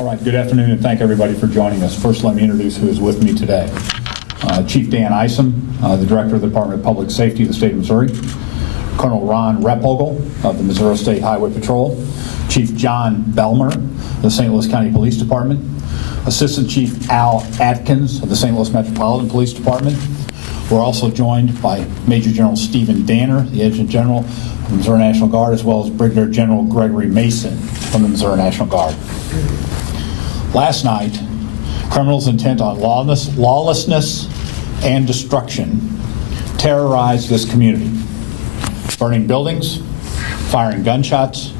All right, good afternoon, and thank everybody for joining us. First, let me introduce who is with me today. Chief Dan Isom, the Director of the Department of Public Safety of the State of Missouri. Colonel Ron Repogel of the Missouri State Highway Patrol. Chief John Belmer of the St. Louis County Police Department. Assistant Chief Al Atkins of the St. Louis Metropolitan Police Department. We're also joined by Major General Stephen Danner, the Adjutant General of the Missouri National Guard, as well as Brigadier General Gregory Mason from the Missouri National Guard. Last night, criminals intent on lawlessness and destruction terrorized this community, burning buildings, firing gunshots,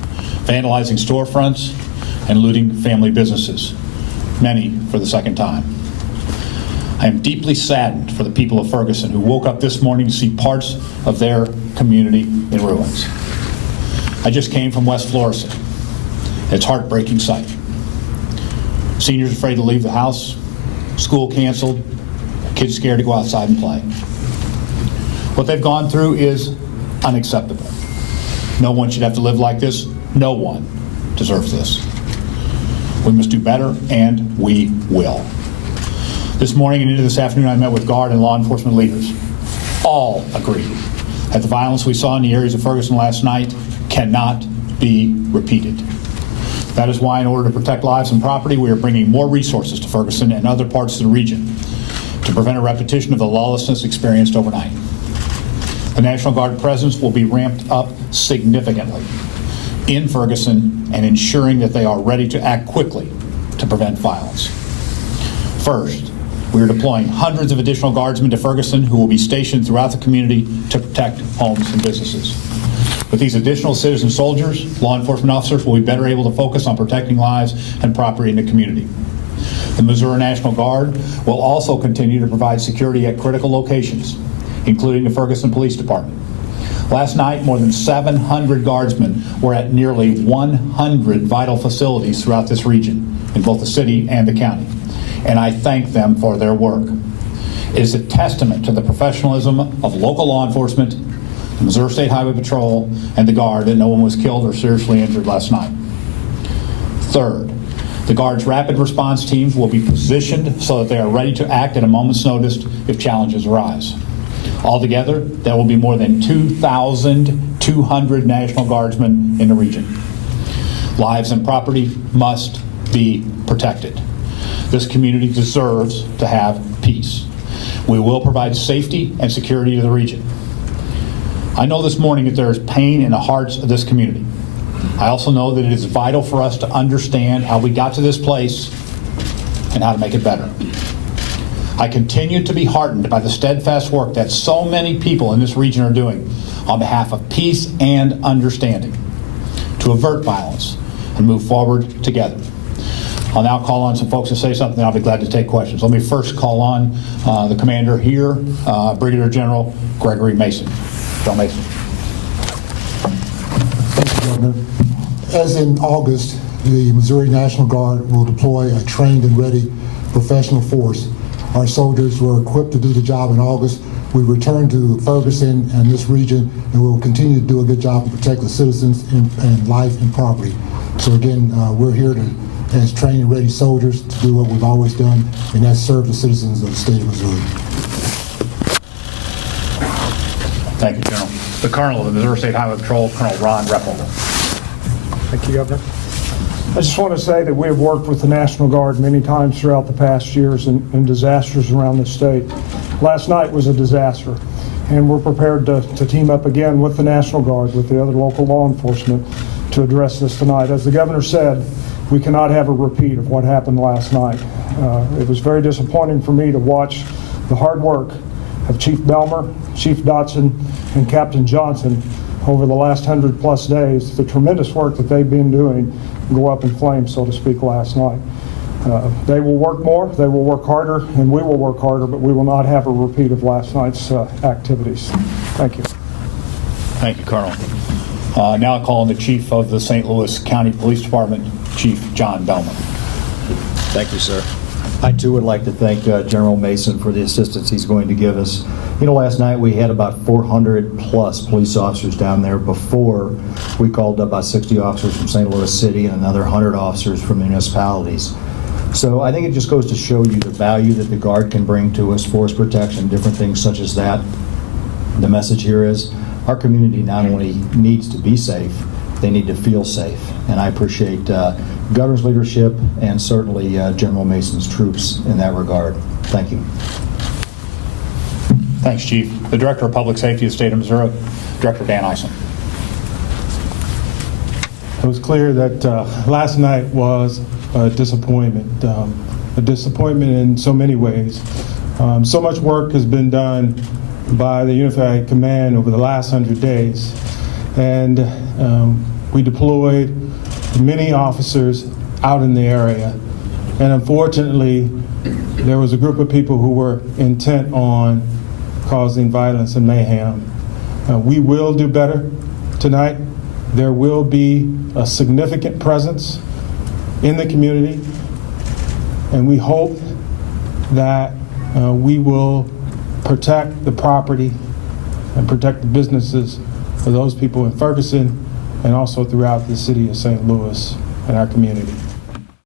vandalizing storefronts, and looting family businesses, many for the second time. I am deeply saddened for the people of Ferguson who woke up this morning to see parts of their community in ruins. I just came from West Florissant. It's a heartbreaking sight. Seniors afraid to leave the house, school canceled, kids scared to go outside and play. What they've gone through is unacceptable. No one should have to live like this. No one deserves this. We must do better, and we will. This morning and into this afternoon, I met with Guard and law enforcement leaders. All agree that the violence we saw in the areas of Ferguson last night cannot be repeated. That is why, in order to protect lives and property, we are bringing more resources to Ferguson and other parts of the region to prevent a repetition of the lawlessness experienced overnight. The National Guard presence will be ramped up significantly in Ferguson and ensuring that they are ready to act quickly to prevent violence. First, we are deploying hundreds of additional guardsmen to Ferguson who will be stationed throughout the community to protect homes and businesses. With these additional citizen soldiers, law enforcement officers will be better able to focus on protecting lives and property in the community. The Missouri National Guard will also continue to provide security at critical locations, including the Ferguson Police Department. Last night, more than 700 guardsmen were at nearly 100 vital facilities throughout this region, in both the city and the county, and I thank them for their work. It is a testament to the professionalism of local law enforcement, the Missouri State Highway Patrol, and the Guard that no one was killed or seriously injured last night. Third, the Guard's rapid response teams will be positioned so that they are ready to act at a moment's notice if challenges arise. Altogether, there will be more than 2,200 National Guardsmen in the region. Lives and property must be protected. This community deserves to have peace. We will provide safety and security to the region. I know this morning that there is pain in the hearts of this community. I also know that it is vital for us to understand how we got to this place and how to make it better. I continue to be heartened by the steadfast work that so many people in this region are doing on behalf of peace and understanding to avert violence and move forward together. I'll now call on some folks to say something, and I'll be glad to take questions. Let me first call on the commander here, Brigadier General Gregory Mason. General Mason. Thank you, Governor. As in August, the Missouri National Guard will deploy a trained and ready professional force. Our soldiers were equipped to do the job in August. We returned to Ferguson and this region, and we will continue to do a good job to protect the citizens and life and property. So again, we're here as trained and ready soldiers to do what we've always done, and that's serve the citizens of the state of Missouri. Thank you, General. The Colonel of the Missouri State Highway Patrol, Colonel Ron Repogel. Thank you, Governor. I just want to say that we have worked with the National Guard many times throughout the past years in disasters around the state. Last night was a disaster, and we're prepared to team up again with the National Guard, with the other local law enforcement, to address this tonight. As the Governor said, we cannot have a repeat of what happened last night. It was very disappointing for me to watch the hard work of Chief Belmer, Chief Dotson, and Captain Johnson over the last 100+ days, the tremendous work that they've been doing go up in flames, so to speak, last night. They will work more, they will work harder, and we will work harder, but we will not have a repeat of last night's activities. Thank you. Thank you, Colonel. Now I call on the Chief of the St. Louis County Police Department, Chief John Belmer. Thank you, sir. I too would like to thank General Mason for the assistance he's going to give us You know, last night we had about 400 plus police officers down there. Before, we called up about 60 officers from St. Louis City and another 100 officers from municipalities. So I think it just goes to show you the value that the Guard can bring to us, force protection, different things such as that. The message here is our community not only needs to be safe, they need to feel safe. And I appreciate Governor's leadership and certainly General Mason's troops in that regard. Thank you. Thanks, Chief. The Director of Public Safety of the State of Missouri, Director Dan Isom. It was clear that last night was a disappointment in so many ways. So much work has been done by the Unified Command over the last 100 days, and we deployed many officers out in the area, and unfortunately there was a group of people who were intent on causing violence and mayhem. We will do better tonight. There will be a significant presence in the community, and we hope that we will protect the property and protect the businesses of those people in Ferguson and also throughout the city of St. Louis and our community.